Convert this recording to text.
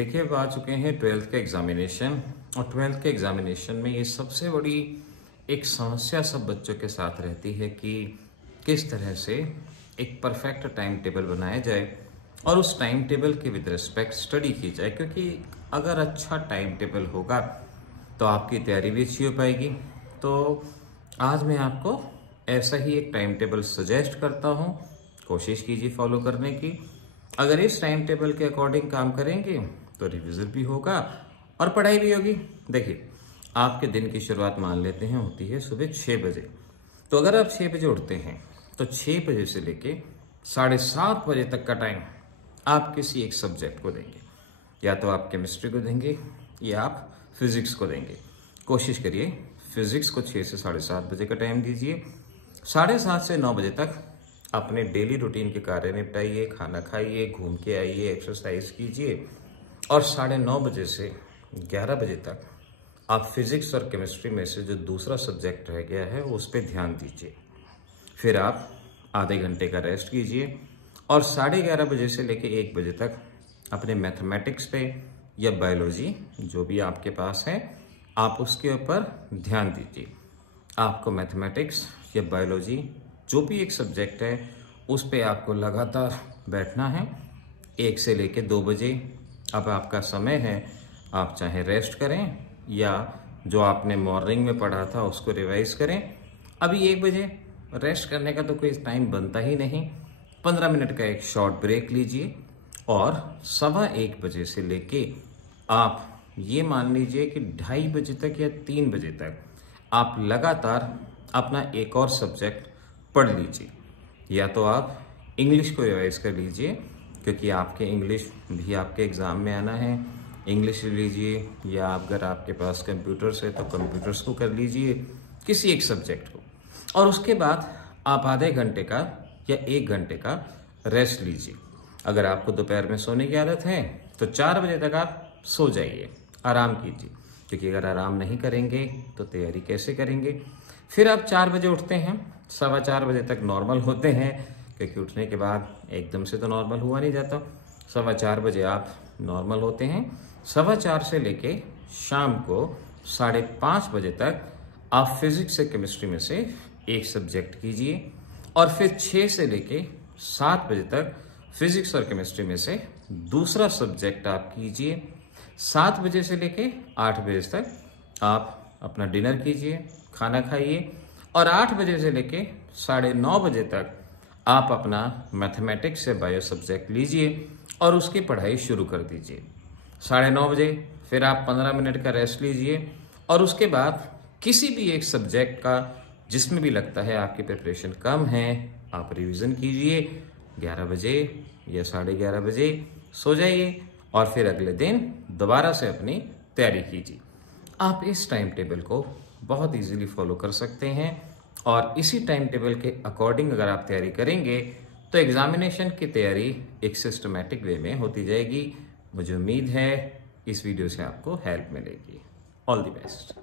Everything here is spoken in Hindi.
देखिए, अब आ चुके हैं ट्वेल्थ के एग्जामिनेशन। और ट्वेल्थ के एग्जामिनेशन में ये सबसे बड़ी एक समस्या सब बच्चों के साथ रहती है कि किस तरह से एक परफेक्ट टाइम टेबल बनाया जाए और उस टाइम टेबल के विद रिस्पेक्ट स्टडी की जाए। क्योंकि अगर अच्छा टाइम टेबल होगा तो आपकी तैयारी भी अच्छी हो पाएगी। तो आज मैं आपको ऐसा ही एक टाइम टेबल सजेस्ट करता हूँ, कोशिश कीजिए फॉलो करने की। अगर इस टाइम टेबल के अकॉर्डिंग काम करेंगे तो रिविजन भी होगा और पढ़ाई भी होगी। देखिए, आपके दिन की शुरुआत मान लेते हैं होती है सुबह 6 बजे। तो अगर आप 6 बजे उठते हैं तो 6 बजे से लेके 7:30 बजे तक का टाइम आप किसी एक सब्जेक्ट को देंगे। या तो आप केमिस्ट्री को देंगे या आप फिजिक्स को देंगे। कोशिश करिए फिजिक्स को 6 से 7:30 बजे का टाइम दीजिए। 7:30 से 9 बजे तक अपने डेली रूटीन के कार्य निपटाइए, खाना खाइए, घूम के आइए, एक्सरसाइज कीजिए। और 9:30 बजे से 11 बजे तक आप फिजिक्स और केमिस्ट्री में से जो दूसरा सब्जेक्ट रह गया है उस पर ध्यान दीजिए। फिर आप आधे घंटे का रेस्ट कीजिए और 11:30 बजे से लेके 1 बजे तक अपने मैथमेटिक्स पे या बायोलॉजी जो भी आपके पास है आप उसके ऊपर ध्यान दीजिए। आपको मैथमेटिक्स या बायोलॉजी जो भी एक सब्जेक्ट है उस पे आपको लगातार बैठना है 1 से लेके 2 बजे। अब आपका समय है, आप चाहे रेस्ट करें या जो आपने मॉर्निंग में पढ़ा था उसको रिवाइज करें। अभी 1 बजे रेस्ट करने का तो कोई टाइम बनता ही नहीं। 15 मिनट का एक शॉर्ट ब्रेक लीजिए और 1:15 बजे से लेके आप ये मान लीजिए कि 2:30 बजे तक या 3 बजे तक आप लगातार अपना एक और सब्जेक्ट पढ़ लीजिए। या तो आप इंग्लिश को रिवाइज कर लीजिए क्योंकि आपके इंग्लिश भी आपके एग्ज़ाम में आना है। इंग्लिश लीजिए या अगर आपके पास कंप्यूटर्स है तो कंप्यूटर्स को कर लीजिए, किसी एक सब्जेक्ट को। और उसके बाद आप आधे घंटे का या 1 घंटे का रेस्ट लीजिए। अगर आपको दोपहर में सोने की आदत है तो 4 बजे तक आप सो जाइए, आराम कीजिए। क्योंकि अगर आराम नहीं करेंगे तो तैयारी कैसे करेंगे। फिर आप 4 बजे उठते हैं, 4:15 बजे तक नॉर्मल होते हैं क्योंकि उठने के बाद एकदम से तो नॉर्मल हुआ नहीं जाता। 4:15 बजे आप नॉर्मल होते हैं। 4:15 से लेके शाम को 5:30 बजे तक आप फिजिक्स से केमिस्ट्री में से एक सब्जेक्ट कीजिए और फिर 6 से लेके 7 बजे तक फिजिक्स और केमिस्ट्री में से दूसरा सब्जेक्ट आप कीजिए। 7 बजे से लेके 8 बजे तक आप अपना डिनर कीजिए, खाना खाइए और 8 बजे से लेके 9:30 बजे तक आप अपना मैथमेटिक्स से बायो सब्जेक्ट लीजिए और उसकी पढ़ाई शुरू कर दीजिए। 9:30 बजे फिर आप 15 मिनट का रेस्ट लीजिए और उसके बाद किसी भी एक सब्जेक्ट का जिसमें भी लगता है आपकी प्रिपरेशन कम है आप रिवीजन कीजिए। 11 बजे या 11:30 बजे सो जाइए और फिर अगले दिन दोबारा से अपनी तैयारी कीजिए। आप इस टाइम टेबल को बहुत इजीली फॉलो कर सकते हैं और इसी टाइम टेबल के अकॉर्डिंग अगर आप तैयारी करेंगे तो एग्जामिनेशन की तैयारी एक सिस्टमैटिक वे में होती जाएगी। मुझे उम्मीद है इस वीडियो से आपको हेल्प मिलेगी। All the best.